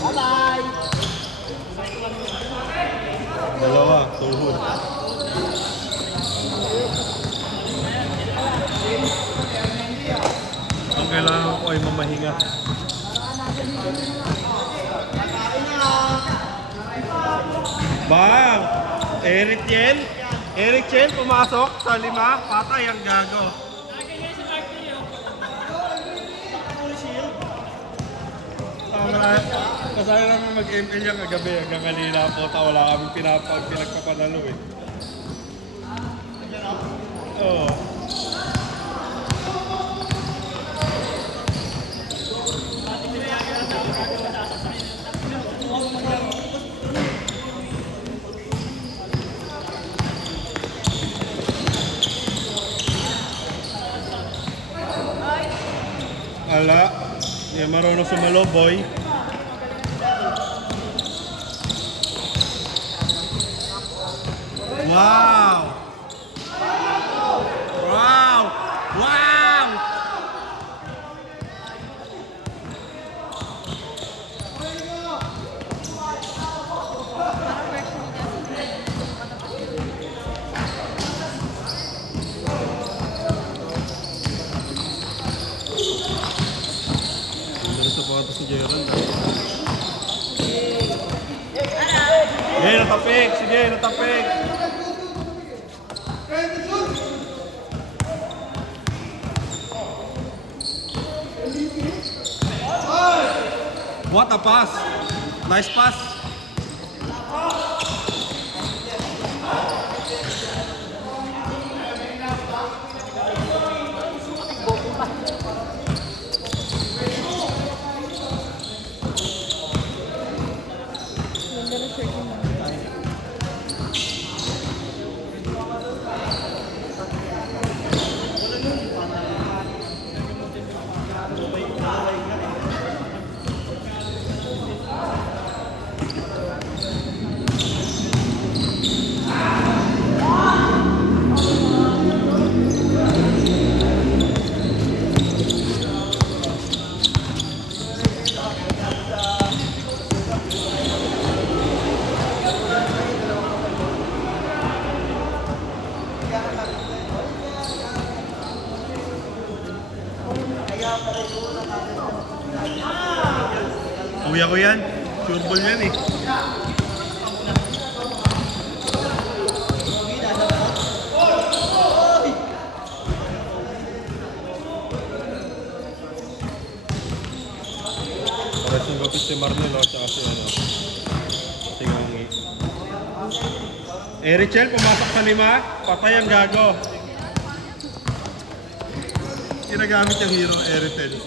Bye-bye! Dalawa, tuhod. Ang kailangan ko ay mamahinga. Bang! Eric Chen pumasok sa 5. Patay ang gago. Kasaya namin mag-ML yung kagabi hanggang kanina po. Wala kami pinagpapanalo eh. Oo. Ala, hindi marunong sumalo, boy. Wow! Wow! Wow! Dari sapatos si Gerald. Sige, natapik! Sige, natapik! What a pass! Nice pass! Kuya ko yan. Sure ball yan eh. Pares yung gapit si Marnel o tsaka si ano. Si Ngangi. Richel pumasok sa 5. Patay ang gago. Ginagamit yung hero, Eritel.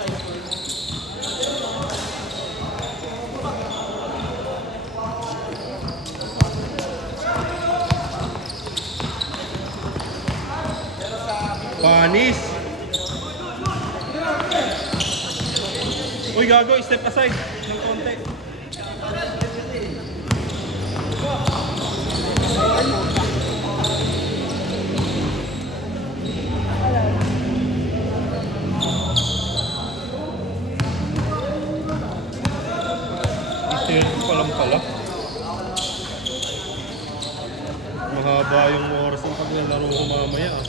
Panis! Uy, gago, step aside ng konti. Istirip pa lang pala. Mahaba yung oras ng paglalaro ko mamaya ah.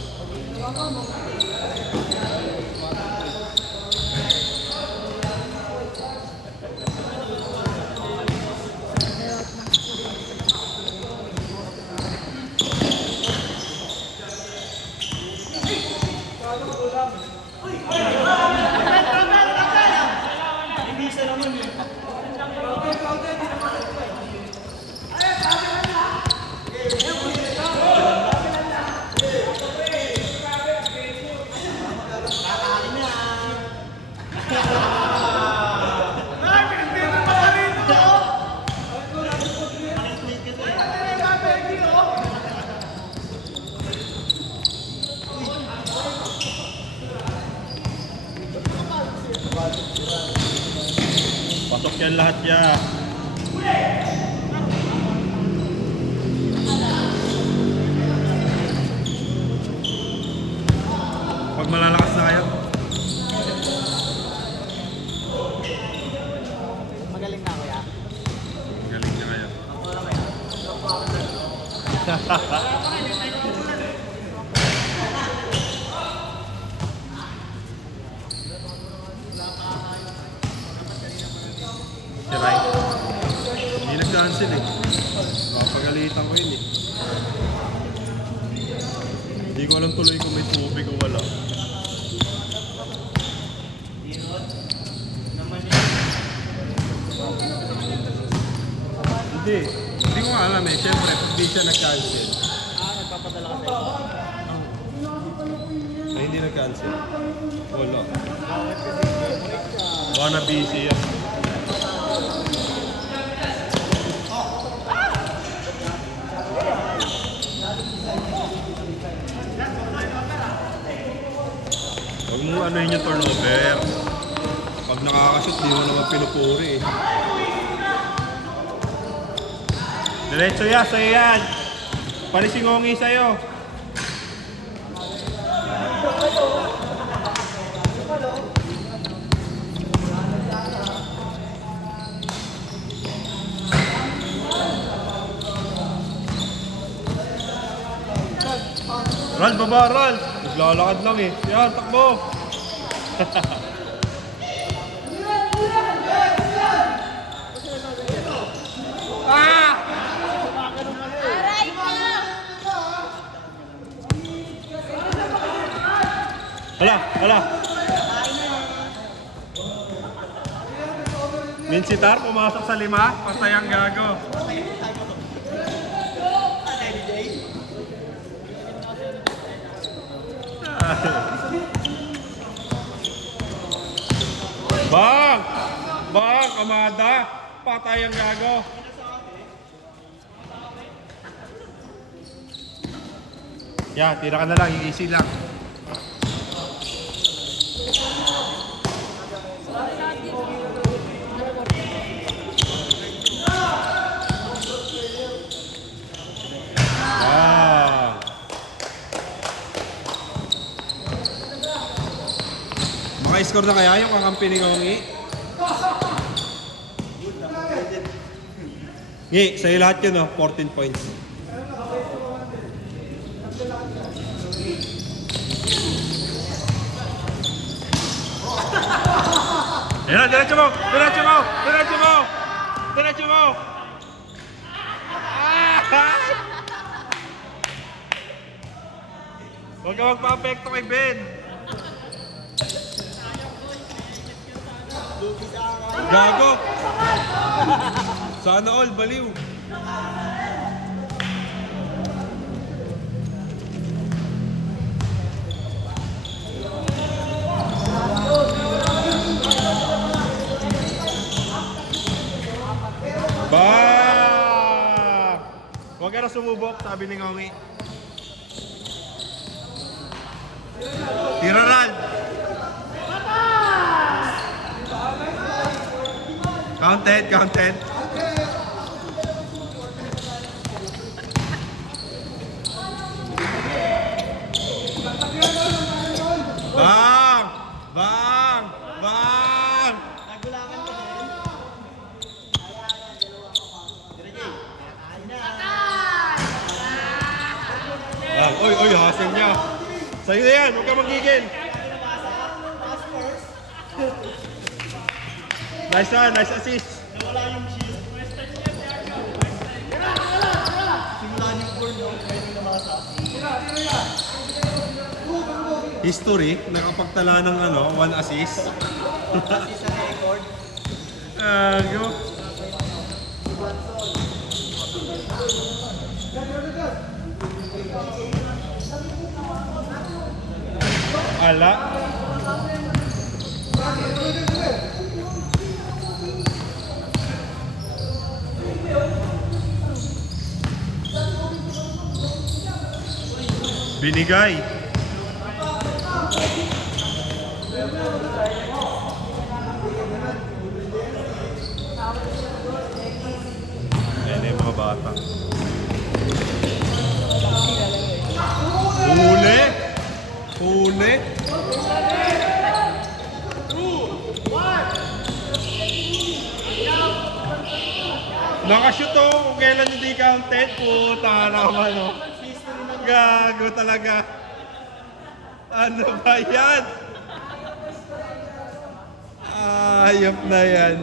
Pasok yan lahat ya. pag malalakas na kayo. Magaling na kuya. Galing na kayo. Si Rai. Hindi nag-cancel eh. Papagalitan ko yun eh. Hindi ko alam tuloy kung may tubig o wala. Hindi ko nga alam eh. Siyempre, pag di siya nag-cancel. Nagpapadala ka sa Ay, hindi nag-cancel. Wala. Baka na busy yan. Huwag mo anuhin yung turnover. Pag nakakashoot, di mo naman pinupuri eh. Diretso ya, sa'yo yan. Parisingongi sa'yo. Ral, baba, Ral. Naglalakad lang eh. Yan, takbo. Ah! Aray ko! Hala. Minsitar, pumasok sa 5. Patay ang gago. Bang! Bang! Kamada! Patay ang gago! Yan, tira ka na lang. Easy lang. Ah. Maka-score na kaya yung kakampi ni Ngongi? Ngi, sa'yo lahat yun, oh, 14 points. Yan na, diretso mo! Diretso mo! Diretso mo! Diretso mo! Huwag ka magpa-apekto kay Ben! Gago! Sana all, baliw! Bah! Huwag ka na sumubok, sabi ni Ngongi. Tira, Ral! Counted. Bang! Nagulangan ka din. Oy, hasan niya. Sa'yo na yan, huwag ka magigil. Nice assist. Nawala yung shield. Simulan yung goal, no? Ngayon yung namasa. History, nakapagtala ng 1 assist. Isa record. Go. Ala. Binigay. Ayan na yung mga bata. Huli! counted. Puta naman, no? Gago talaga. Ano ba yan? Ayop na yan.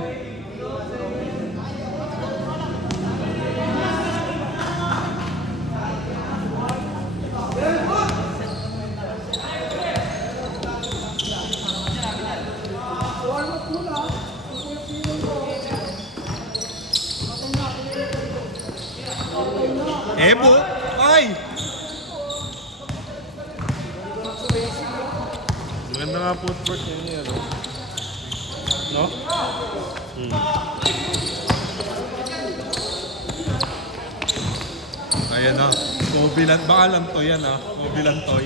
Ebo? Ay! Maganda nga footwork niya, ano? No? Ayan na. Mobilan. Baka lang to yan, ha? Mobilan toy.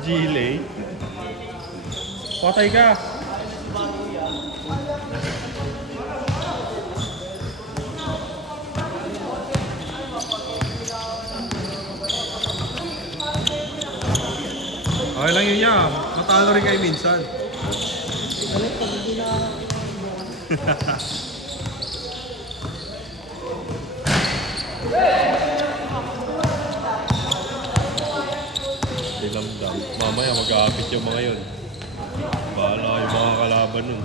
Gile. Patay ka. Okay lang yun yan. Matalo rin kayo minsan. Dilamdam. Mamaya mag-aapit yung mga yun. Bahala yung mga kalaban nun.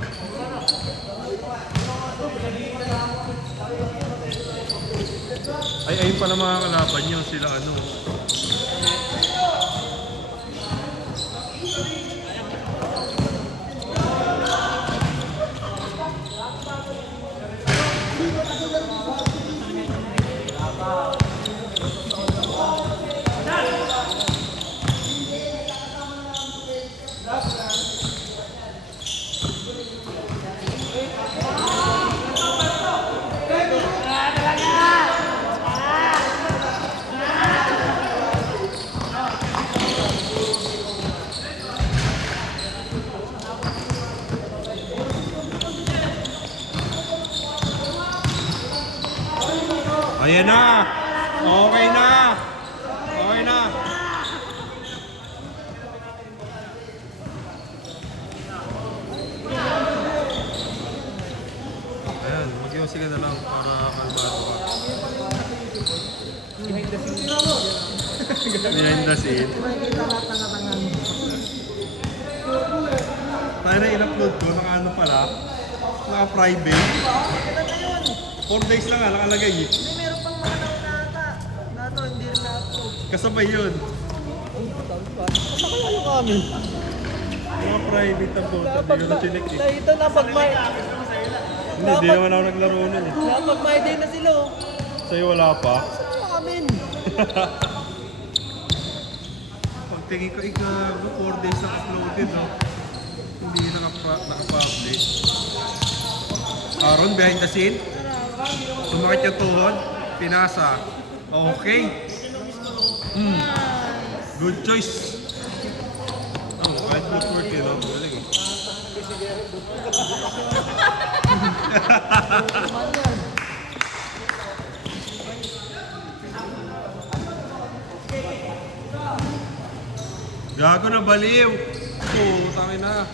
Ay, ayun pala mga kalaban nyo. Sila ano. Ayan na! Okay na! Okay na! Ayan, mag-iwasi ka na lang para kalmado ka. Behind the scene. Tayo na in-upload ko, naka-ano pala, naka-private. 4 days lang nga, nakalagay eh. Meron pang mga naunata. Nato, hindi rin nato. Kasabay yun. Nakalayo kami. Mga private na po, hindi ko na chinik eh. Ito na pag-my... Hindi, di naman ako naglaro nun eh. Napag-my day na sila. Sa'yo wala pa? Saan namin? Pagtingin ko, ikaw, 4 days na uploaded, no? Hindi naka-publish. Aaron, behind the scene. Sumakit yung tuhod. Pinasa. Okay. Good choice. Oh, kahit footwork yun, no? Galing eh. Gago na baliw. Oh, tangin na.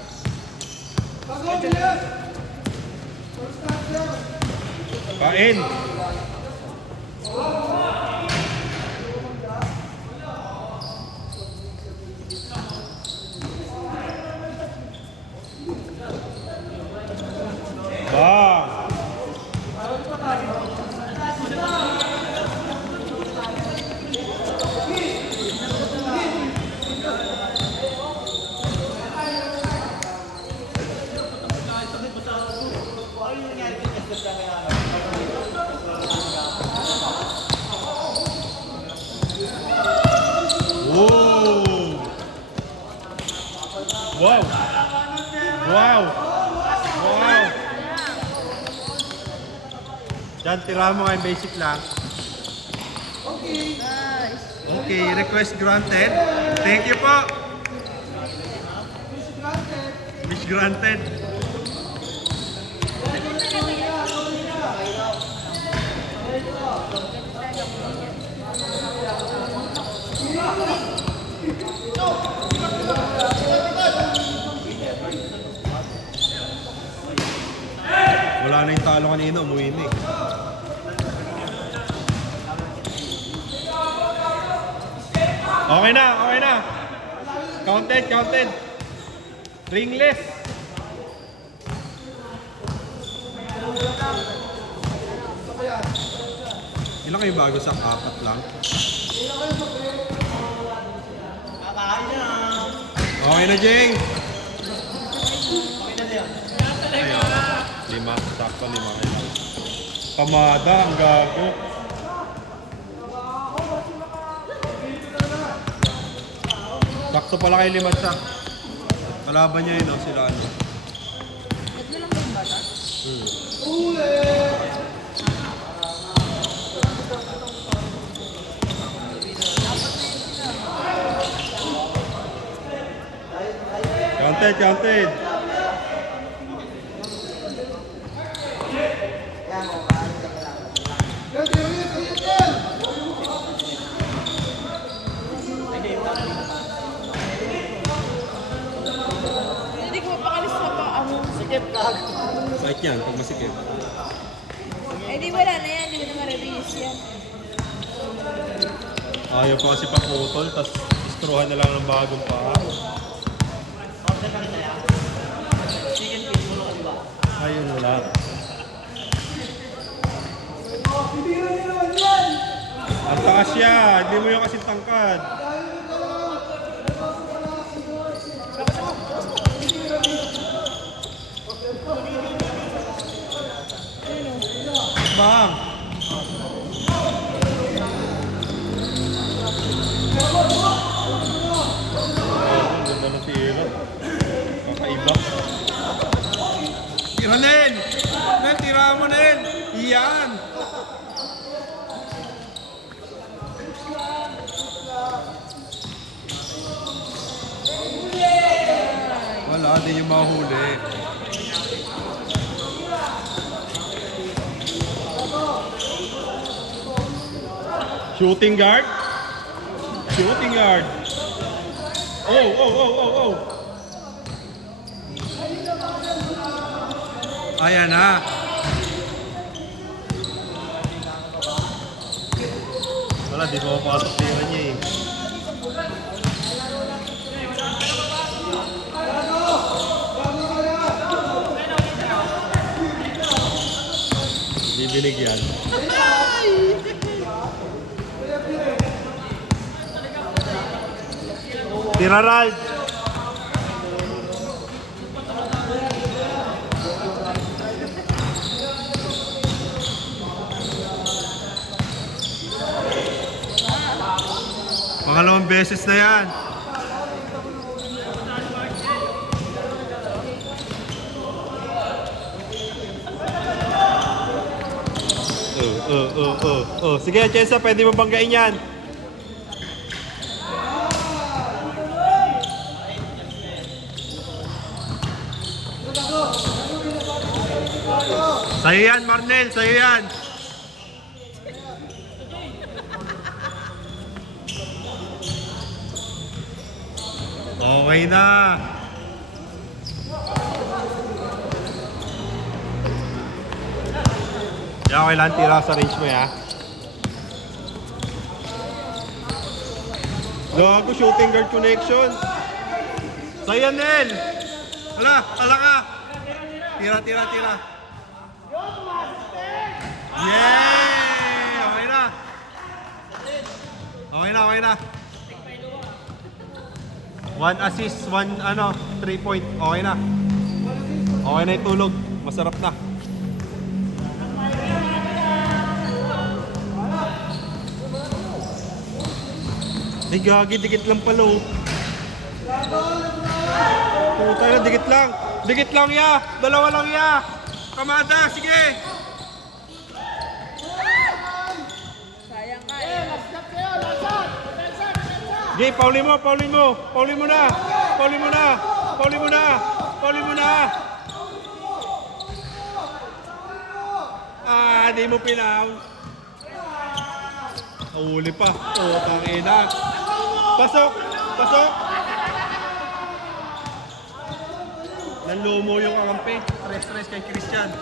Kain. Bang. Wow! Wow! Wow! Diyan, tira mo kayo basic lang. Okay, request granted. Thank you po. Wish granted. Wala na yung talo kanina, umuwi na eh. Okay na, okay na. Counted, counted. Ringless. Ilan kayo bago sa 4 lang? Kakain na. Okay na, Jing. Okay na siya. Ayun. 5, sakto 5 kayo. Pamada, ang gago. Sakto pala kay 5 sak. Kalaban niya yun, sila ano. Tatlo lang ba yung bata? Counted, counted. Hindi ko mapakalis sa paa mo. Sikip kag. Sakit yan, pag masikip. Eh di wala na yan, di mo na ma-release yan. Ayaw pa kasi paputol, tapos istruhan na lang ng bagong paa. Order ka kita yan. Chicken feet mo lang ba? Ayun, wala. Ang taas siya, hindi mo yung kasing tangkad. Bang! Ang ganda ng tira. Kakaiba. Tira Nel! Nel, tira mo Nel! Iyan! Wala, di yung mahuli. Shooting guard? Shooting guard. Oh, oh, oh, oh, oh. Ayan na. Wala, di ko mapasok tira niya eh. Didinig yan. Tira Ralph. Pangalawang beses na yan. Sige, Chesa, pwede mo banggain yan. Sa'yo yan, Marnel, sa'yo yan. Okay na. Yan, okay lang, tira sa range mo, ya. Gago, shooting guard connection. Sa'yo yan, Nel. Ala ka. Tira. Yay! Okay na. Okay na. 1 assist, 1 3 point. Okay na. Okay na yung tulog. Masarap na. Ay, gagi, dikit lang pala oh. Puta na, dikit lang. Dikit lang, ya. Dalawa lang, ya. Kamada, sige. Sayang ka eh. Sige, pauli mo na. Ah, di mo pinaw. Huli pa. Oh, tangina. Pasok. Nanlumo yung kakampi. Stress kay Christian.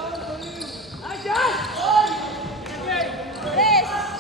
Tres!